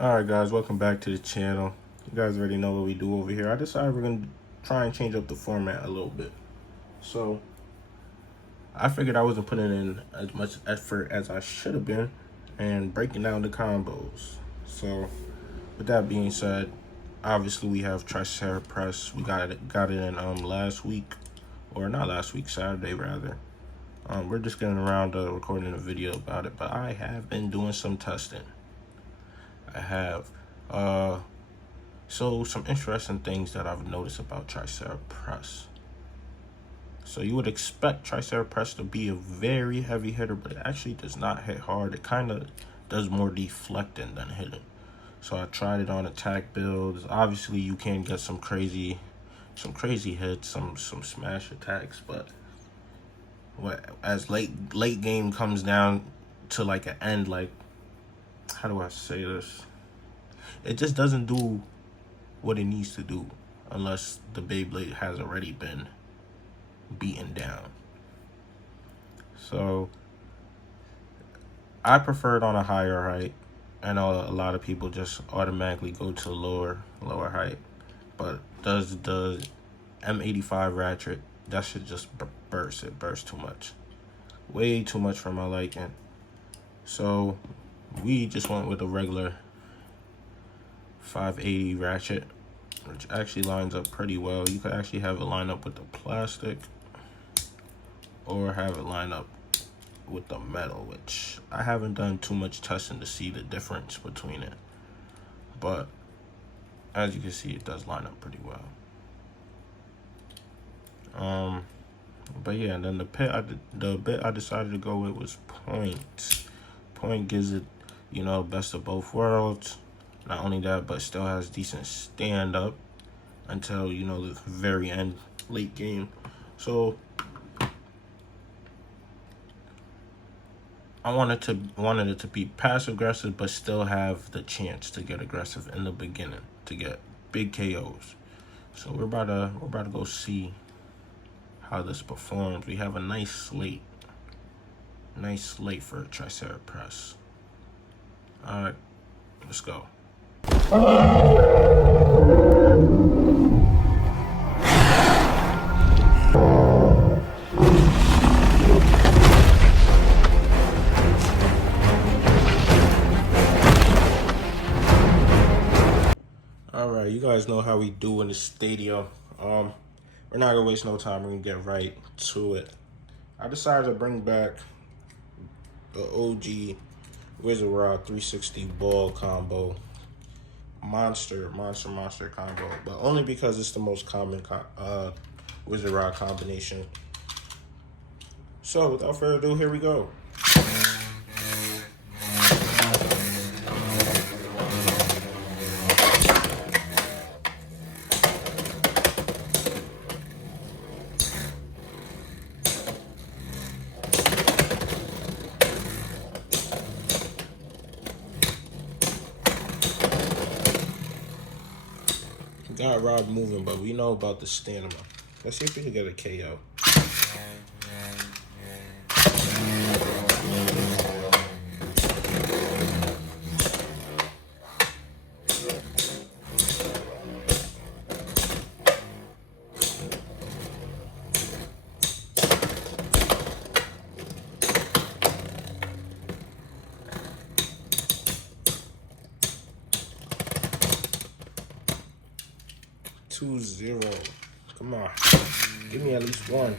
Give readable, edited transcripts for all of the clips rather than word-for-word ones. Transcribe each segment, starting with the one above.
Alright guys, welcome back to the channel. You guys already know what we do over here. I decided we're going to try and change up the format a little bit. So, I figured I wasn't putting in as much effort as I should have been and breaking down the combos. So, with that being said, obviously we have Tricera Press. We got it in last week, or not last week, Saturday rather. We're just getting around to recording a video about it, but I have been doing some testing. I have. So some interesting things that I've noticed about Tricera Press. So you would expect Tricera Press to be a very heavy hitter, but it actually does not hit hard. It kind of does more deflecting than hitting. So I tried it on attack builds. Obviously you can get some crazy hits, some smash attacks, but as late game comes down to like an end, like, how do I say this? It just doesn't do what it needs to do unless the Beyblade has already been beaten down. So I prefer it on a higher height. I know a lot of people just automatically go to lower height, but does the M85 ratchet, that should just burst. It bursts too much, way too much for my liking. So we just went with a regular 580 ratchet, which actually lines up pretty well. You could actually have it line up with the plastic or have it line up with the metal, which I haven't done too much testing to see the difference between it, but as you can see, it does line up pretty well. But yeah, and then the bit I decided to go with was point. Point gives it, best of both worlds. Not only that, but still has decent stand up until, the very end, late game. So I wanted it to be passive aggressive, but still have the chance to get aggressive in the beginning to get big KOs. So we're about to go see how this performs. We have a nice slate for Tricera Press. All right, let's go. All right, you guys know how we do in the stadium. We're not gonna waste no time. We're gonna get right to it. I decided to bring back the OG Wizard Rod 360 ball combo, monster combo, but only because it's the most common Wizard Rod combination. So without further ado, here we go. Got Rod moving, but we know about the stamina. Let's see if we can get a KO. Two zero. Come on. Give me at least one.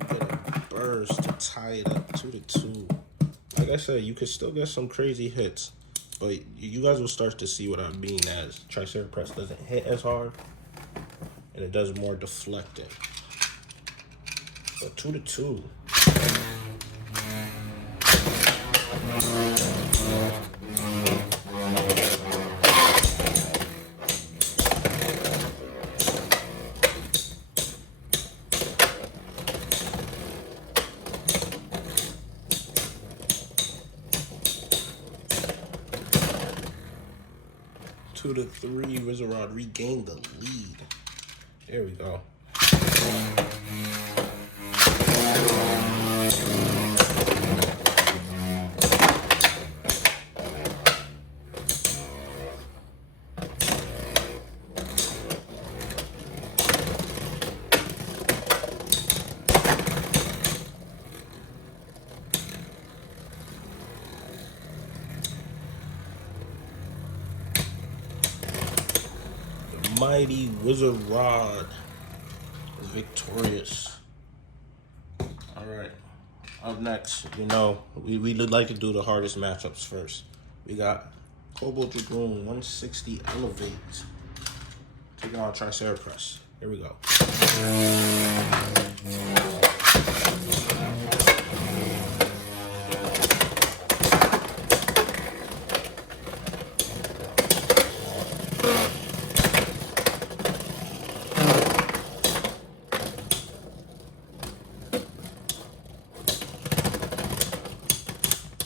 We get a burst to tie it up 2-2. Like I said, you could still get some crazy hits, but you guys will start to see what I mean as Tricera Press doesn't hit as hard and it does more deflecting. But 2-2. Two to three, Wizard Rod regained the lead. There we go. mighty wizard rod is victorious. All right. Up next, you know, we like to do the hardest matchups first. We got Cobalt Dragoon 160 Elevate taking on Tricera Press. Here we go.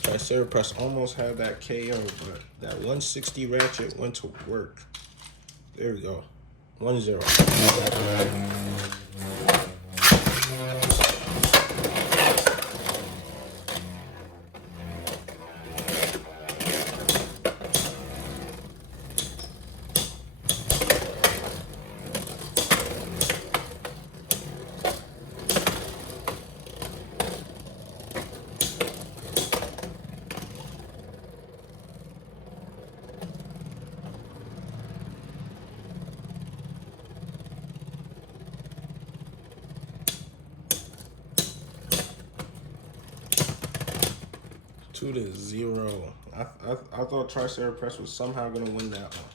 Tricera Press almost had that KO, but that 160 ratchet went to work. There we go. 1-0. Two to 0. I thought Tricera Press was somehow gonna win that one,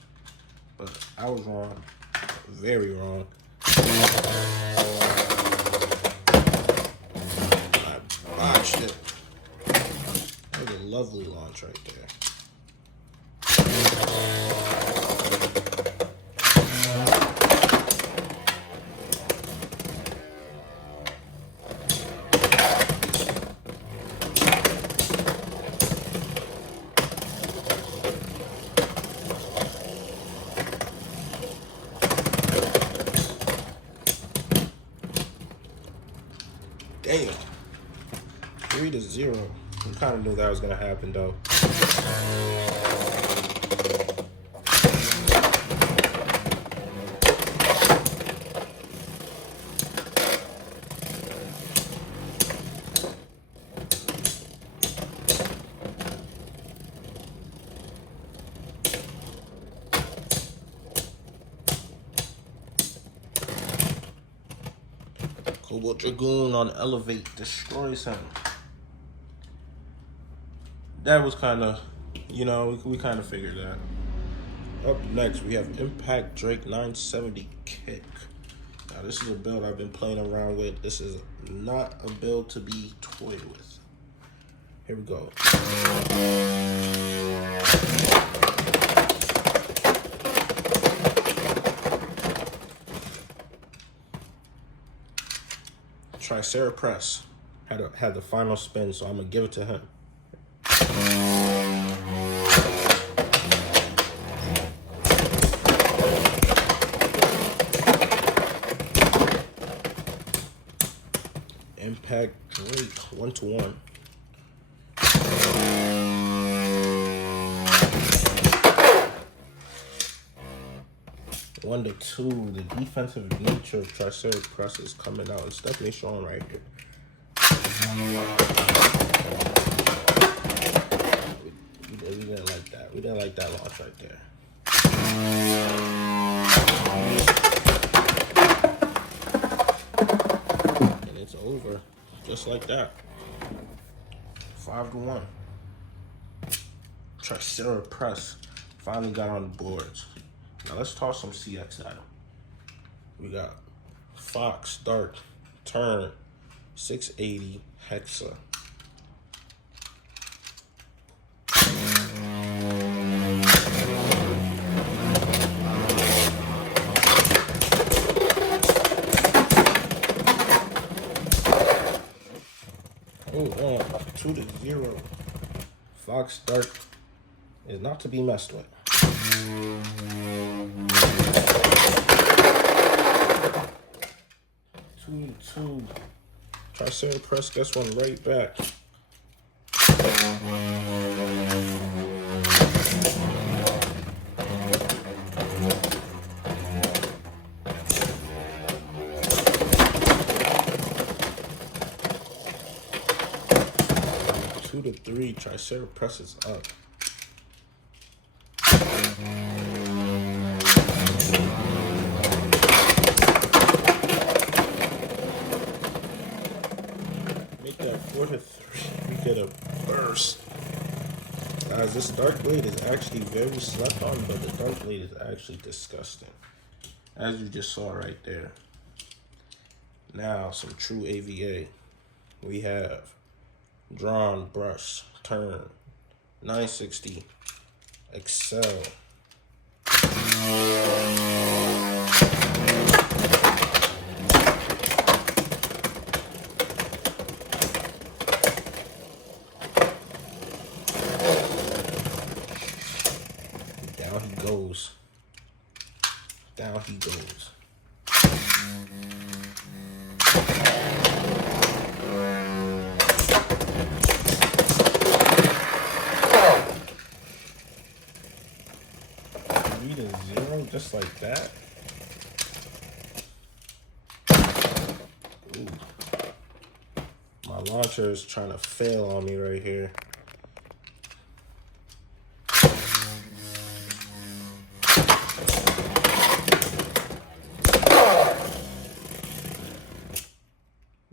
but I was wrong, very wrong. I botched it. That was a lovely launch right there. Damn. 3 to 0. We kind of knew that was gonna happen though. Cobalt Dragoon on Elevate destroys him. That was kind of, you know, we kind of figured that. Up next, we have Impact Drake 970 Kick. Now, this is a build I've been playing around with. This is not a build to be toyed with. Here we go. Tricera Press had the final spin, so I'm gonna give it to him. Impact Drake 1-1. 1-2. The defensive nature of Tricera Press is coming out. It's definitely showing right here. We didn't like that. We didn't like that launch right there. And it's over. Just like that. 5-1. Tricera Press finally got on the boards. Now let's toss some CX at him. We got Fox, Dart, Turn, 680, Hexa. Oh, 2-0. Fox, Dart is not to be messed with. 2-2. Tricera Press gets one right back. Two to 3. Tricera Press is up. 4 to 3, we get a burst. Guys, this dark blade is actually very slept on, but the dark blade is actually disgusting. As you just saw right there. Now, some true AVA. We have drawn brush, turn, 960, Excel. Down he goes. Down he goes. Just like that. Ooh. My launcher is trying to fail on me right here.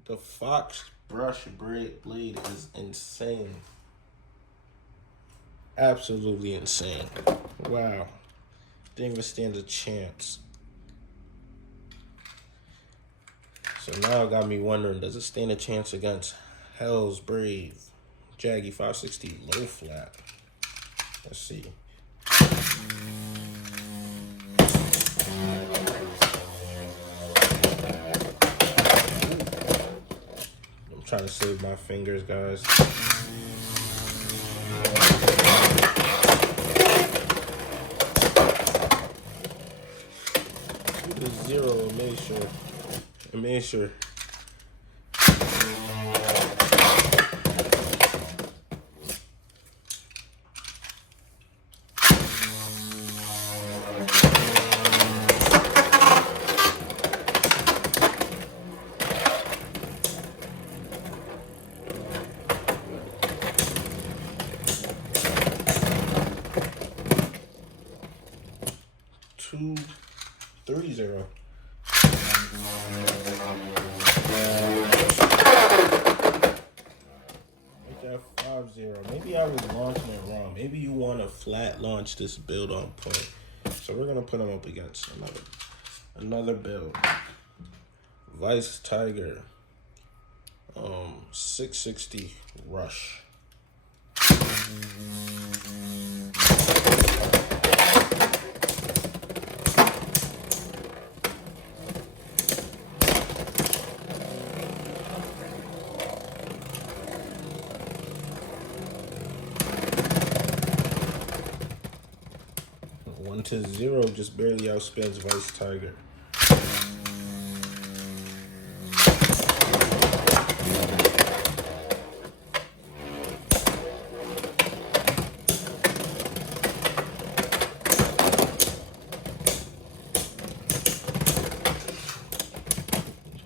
The Fox brush blade is insane. Absolutely insane. Wow. Didn't even stand a chance. So now it got me wondering, does it stand a chance against Hell's Brave Jaggy 560 low flat? Let's see. I'm trying to save my fingers, guys. 0, made sure. Two, 3-0. Make that 5-0. Maybe I was launching it wrong. Maybe you want to flat launch this build on point. So we're gonna put them up against another build. Vice Tiger, 660 Rush. To 0 just barely outspends Vice Tiger.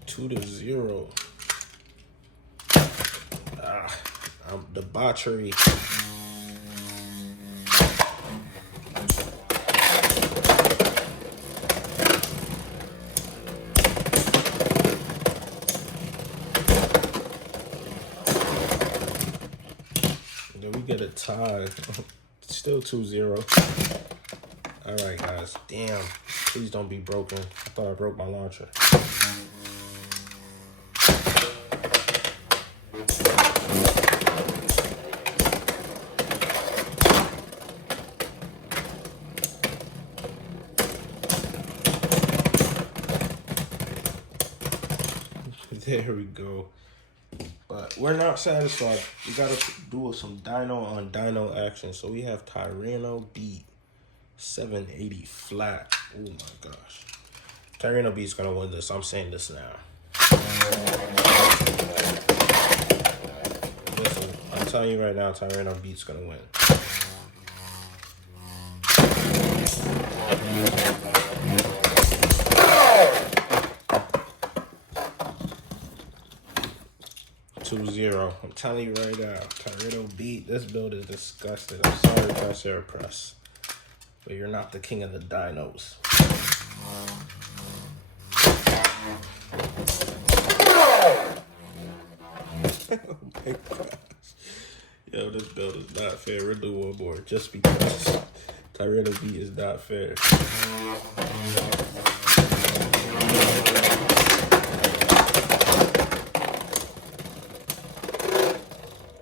Two to 0. Debauchery. Get a tie. Still 2-0. All right, guys. Damn. Please don't be broken. I thought I broke my launcher. There we go. But we're not satisfied. We gotta do some dyno on dyno action. So we have Tricera Beat 780 flat. Oh my gosh. Tricera Beat's gonna win this. I'm saying this now. Listen, I'm telling you right now, Tricera Beat's gonna win. 2-0. I'm telling you right now, Tricera Beat. This build is disgusting. I'm sorry, Tricera Press, but you're not the king of the dinos. Yo, this build is not fair. We'll do one more just because Tricera beat is not fair.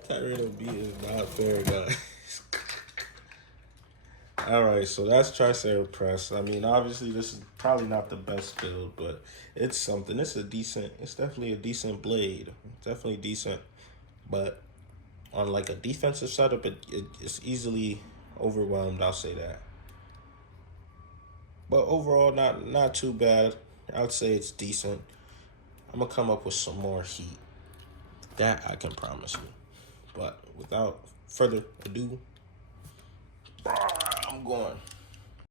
Tricera beat is not fair, guys. Alright, so that's Tricera Press. I mean, obviously, this is probably not the best build, but it's something. It's definitely a decent blade. Definitely decent. But on like a defensive setup, it's easily overwhelmed, I'll say that. But overall, not too bad. I'd say it's decent. I'm going to come up with some more heat. That I can promise you. But without further ado, I'm going.